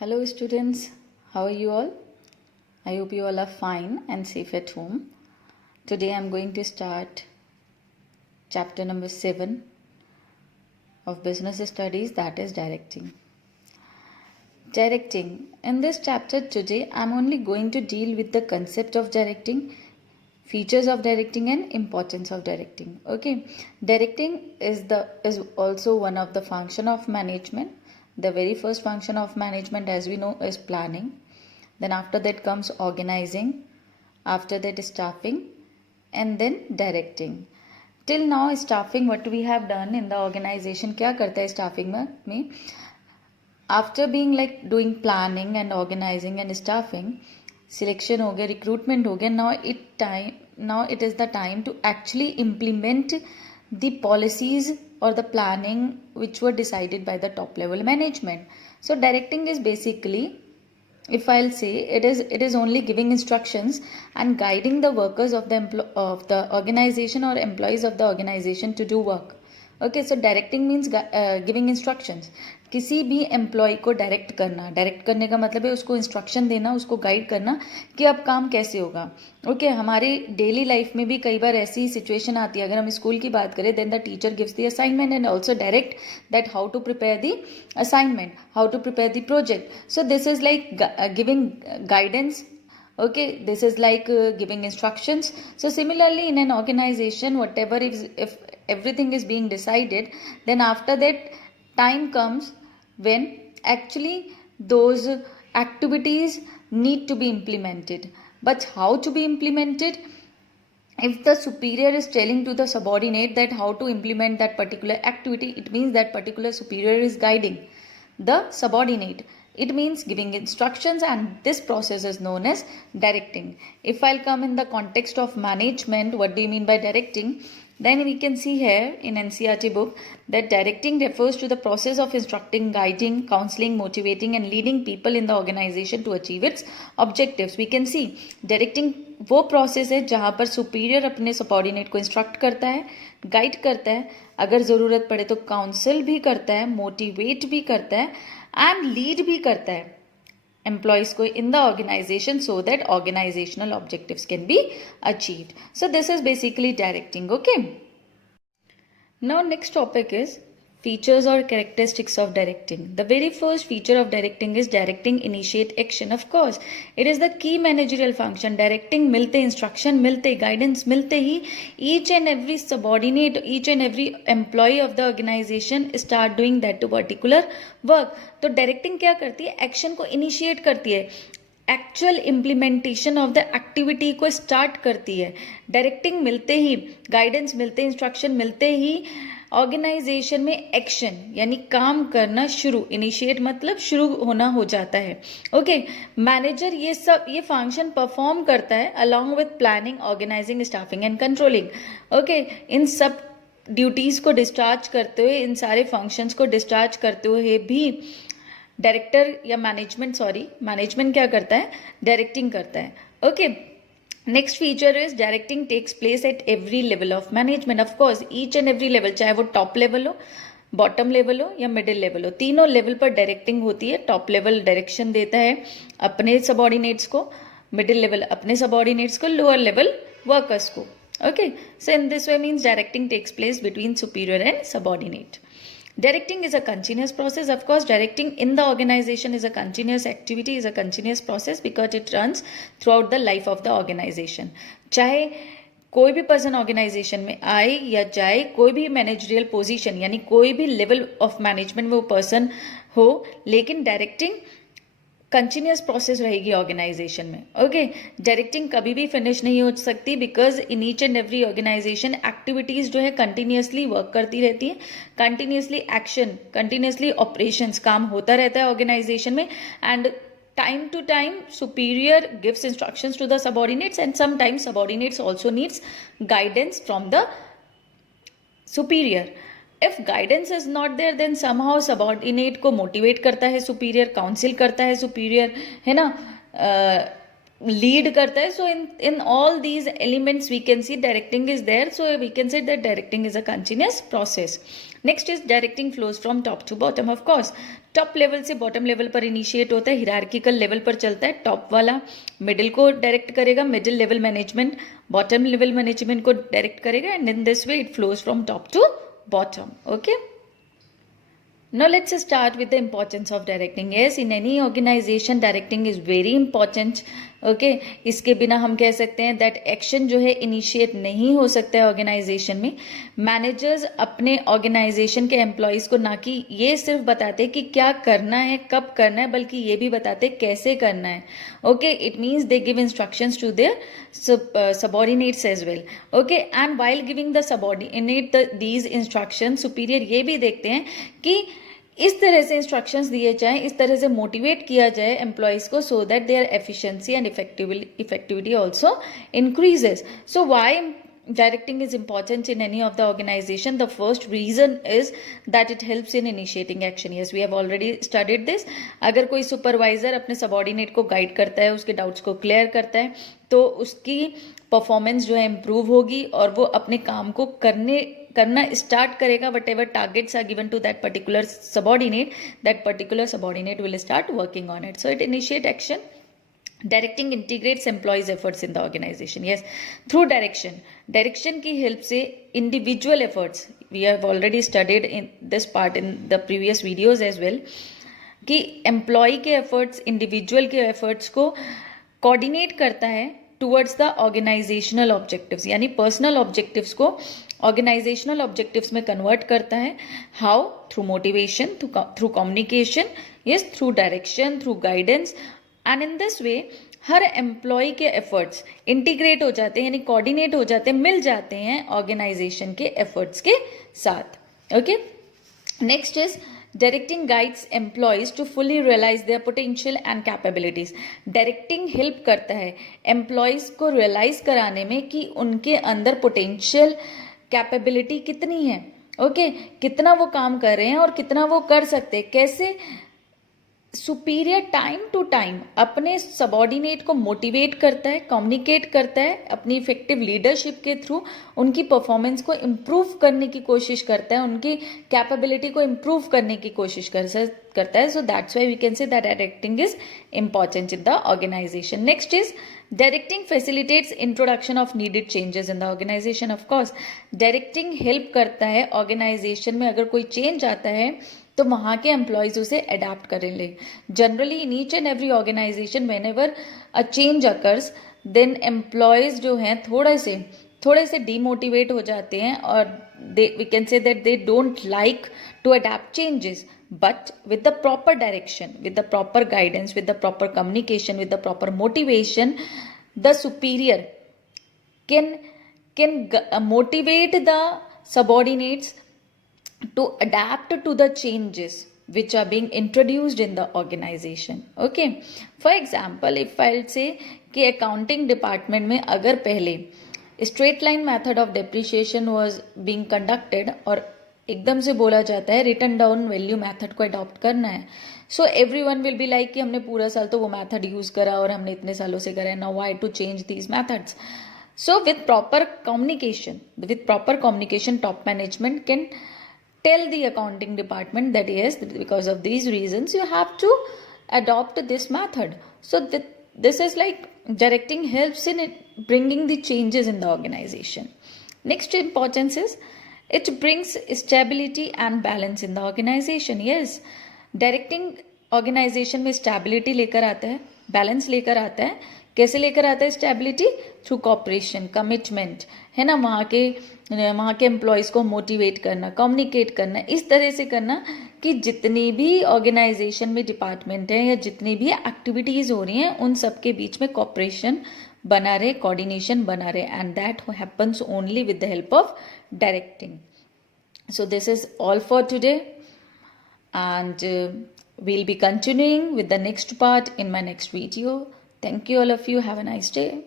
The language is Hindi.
Hello students, how are you all? I hope you all are fine and safe at home. Today I am going to start chapter number 7 of business studies, that is directing. Directing. In this chapter today I am only going to deal with the concept of directing, features of directing and importance of directing. Okay, directing is also one of the function of management. The very first function of management, as we know, is planning. Then after that comes organizing, after that staffing, and then directing. Till now staffing, what we have done in the organization, क्या करता है staffing में after being like doing planning and organizing and staffing, selection हो गया, recruitment हो गया, now it is the time to actually implement the policies or the planning which were decided by the top level management. So directing is basically, if I'll say, it is only giving instructions and guiding the workers of the organization or employees of the organization to do work. Okay, so directing means giving instructions. किसी भी एम्प्लॉय को डायरेक्ट करने का मतलब है उसको इंस्ट्रक्शन देना, उसको गाइड करना कि अब काम कैसे होगा. ओके, हमारी डेली लाइफ में भी कई बार ऐसी सिचुएशन आती है. अगर हम स्कूल की बात करें, then the teacher gives the assignment and also direct that how to prepare the assignment, how to prepare the project. So this is like giving guidance. Okay, this is like giving instructions. So similarly in an organization, whatever if everything is being decided, then after that time comes when actually those activities need to be implemented. But how to be implemented? If the superior is telling to the subordinate that how to implement that particular activity, it means that particular superior is guiding the subordinate. It means giving instructions, and this process is known as directing. If I'll come in the context of management, what do you mean by directing? Then we can see here in NCERT book that directing refers to the process of instructing, guiding, counseling, motivating and leading people in the organization to achieve its objectives. We can see directing वो प्रोसेस है जहाँ पर सुपीरियर अपने सबॉर्डिनेट को इंस्ट्रक्ट करता है, गाइड करता है, अगर ज़रूरत पड़े तो काउंसिल भी करता है, मोटिवेट भी करता है एंड लीड भी करता है employees को in the organization so that organizational objectives can be achieved. So this is basically directing. Okay, now next topic is features or characteristics of directing. The very first feature of directing is directing initiate action. Of course, it is the key managerial function. Directing मिलते instruction मिलते guidance मिलते ही each and every subordinate, each and every employee of the organization start doing that particular work. तो directing क्या करती है? Action को initiate करती है, actual implementation of the activity को स्टार्ट करती है. डायरेक्टिंग मिलते ही, गाइडेंस मिलते, इंस्ट्रक्शन मिलते ही ऑर्गेनाइजेशन में एक्शन यानी काम करना शुरू, इनिशिएट मतलब शुरू होना हो जाता है. ओके, मैनेजर ये फंक्शन परफॉर्म करता है along with planning, organising, staffing and controlling. Okay, इन सब ड्यूटीज को डिस्चार्ज करते हुए, इन सारे फंक्शंस को डिस्चार्ज करते हुए भी डायरेक्टर या मैनेजमेंट क्या करता है? डायरेक्टिंग करता है. Okay, next feature is directing takes place at every level of management. Of course each and every level, चाहे वो टॉप लेवल हो, बॉटम लेवल हो या मिडिल लेवल हो, तीनों लेवल पर डायरेक्टिंग होती है. टॉप लेवल डायरेक्शन देता है अपने सबॉर्डिनेट्स को, मिडिल लेवल अपने सबॉर्डिनेट्स को, लोअर लेवल वर्कर्स को. Okay, so in this way means directing takes place between superior and subordinate. Directing is a continuous process. Of course, directing in the organization is a continuous activity, is a continuous process because it runs throughout the life of the organization. चाहे कोई भी पर्सन ऑर्गेनाइजेशन में आए या जाए, कोई भी मैनेजरियल पोजीशन यानी कोई भी लेवल ऑफ मैनेजमेंट में वो पर्सन हो, लेकिन डायरेक्टिंग कंटिन्यूस प्रोसेस रहेगी ऑर्गेनाइजेशन में. ओके, डायरेक्टिंग कभी भी फिनिश नहीं हो सकती because in each and every organisation activities जो है कंटिन्यूसली वर्क करती रहती है, कंटिन्यूसली एक्शन, कंटिन्यूसली ऑपरेशंस, काम होता रहता है ऑर्गेनाइजेशन में. And time to time superior gives instructions to the subordinates and sometimes subordinates also needs guidance from the superior. If guidance is not there, then somehow subordinate को motivate करता है superior, counsel करता है superior, है ना, lead करता है. So in all these elements we can see directing is there. So we can say that directing is a continuous process. Next is directing flows from top to bottom. Of course top level से बॉटम लेवल पर इनिशिएट होता है, हिरार्किकल लेवल पर चलता है. टॉप वाला मिडिल को डायरेक्ट करेगा, middle level management bottom level management को डायरेक्ट करेगा, and in this way it flows from top to bottom. Okay, now let's start with the importance of directing. Yes, in any organization directing is very important. Okay, इसके बिना हम कह सकते हैं that action जो है initiate नहीं हो सकता है organization में. Managers अपने organization के employees को ना कि ये सिर्फ बताते कि क्या करना है, कब करना है, बल्कि ये भी बताते कैसे करना है. Okay, it means they give instructions to their subordinates as well. Okay, and while giving the subordinate these instructions, superior ये भी देखते हैं कि इस तरह से इंस्ट्रक्शंस दिए जाएं, इस तरह से मोटिवेट किया जाए एम्प्लॉयज को, so that their efficiency and effectiveness also increases. So why directing is important in any of the organization? The first reason is that it helps in initiating action. Yes, we have already studied this. अगर कोई सुपरवाइजर अपने सबॉर्डिनेट को गाइड करता है, उसके डाउट्स को क्लियर करता है, तो उसकी परफॉर्मेंस जो है इम्प्रूव होगी और वो अपने काम को करना स्टार्ट करेगा. Whatever targets are given to that particular subordinate will start working on it. So it initiate action. Directing integrates employees' efforts in the organization. Yes, through direction की help से individual efforts, we have already studied in this part in the previous videos as well, कि employee के efforts, individual के efforts को coordinate करता है towards the organizational objectives, यानी personal objectives को organizational objectives में convert करता है. How? Through motivation, through communication, yes, through direction, through guidance. And in this way हर एम्प्लॉय के एफर्ट्स इंटीग्रेट हो जाते हैं, यानी कोऑर्डिनेट हो जाते हैं, मिल जाते हैं ऑर्गेनाइजेशन के एफर्ट्स के साथ. Okay, next is directing guides employees to fully realise their potential and capabilities. Directing help करता है एम्प्लॉयज को रियलाइज कराने में कि उनके अंदर पोटेंशियल कैपेबिलिटी कितनी है. ओके, कितना वो काम कर रहे हैं और कितना वो कर सकते हैं, कैसे सुपीरियर टाइम टू टाइम अपने सबॉर्डिनेट को मोटिवेट करता है, कम्युनिकेट करता है, अपनी इफेक्टिव लीडरशिप के थ्रू उनकी परफॉर्मेंस को इम्प्रूव करने की कोशिश करता है, उनकी कैपेबिलिटी को इम्प्रूव करने की कोशिश करता है. So that's why we can say that directing is important in the organisation. Next is directing facilitates introduction of needed changes in the organisation. Of course directing help करता है ऑर्गेनाइजेशन में अगर कोई चेंज आता है तो वहाँ के एम्प्लॉयज उसे अडेप्ट करें ले. Generally in each and every organisation whenever a change occurs, then employees जो हैं थोड़े से डीमोटिवेट हो जाते हैं और we can say that they don't like to adapt changes. But with the proper direction, with the proper guidance, with the proper communication, with the proper motivation, the superior can motivate the subordinates to adapt to the changes which are being introduced in the organization. Okay, for example, if I'll say कि accounting department में अगर पहले straight line method of depreciation was being conducted और एकदम से बोला जाता है रिटर्न डाउन वैल्यू मेथड को अडॉप्ट करना है, so everyone will be like कि हमने पूरा साल तो वो मेथड यूज करा और हमने इतने सालों से करा है, now why to change these methods. So with proper communication top management can tell the accounting department that yes, because of these reasons you have to adopt this method. So this is like directing helps in bringing the changes in the organization. Next importance is it brings stability and balance in the organization. Yes, directing organization में stability लेकर आता है, balance लेकर आता है. कैसे लेकर आता है स्टेबिलिटी? थ्रू कॉपरेशन, कमिटमेंट, है ना, वहाँ के एम्प्लॉयज़ को मोटिवेट करना, कम्युनिकेट करना, इस तरह से करना कि जितनी भी ऑर्गेनाइजेशन में डिपार्टमेंट है या जितनी भी एक्टिविटीज़ हो रही हैं उन सब के बीच में कॉपरेशन बना रहे, कोऑर्डिनेशन बना रहे, and that happens only with the help of directing. So this is all for today and we'll be continuing with the next part in my next video. Thank you all of you. Have a nice day.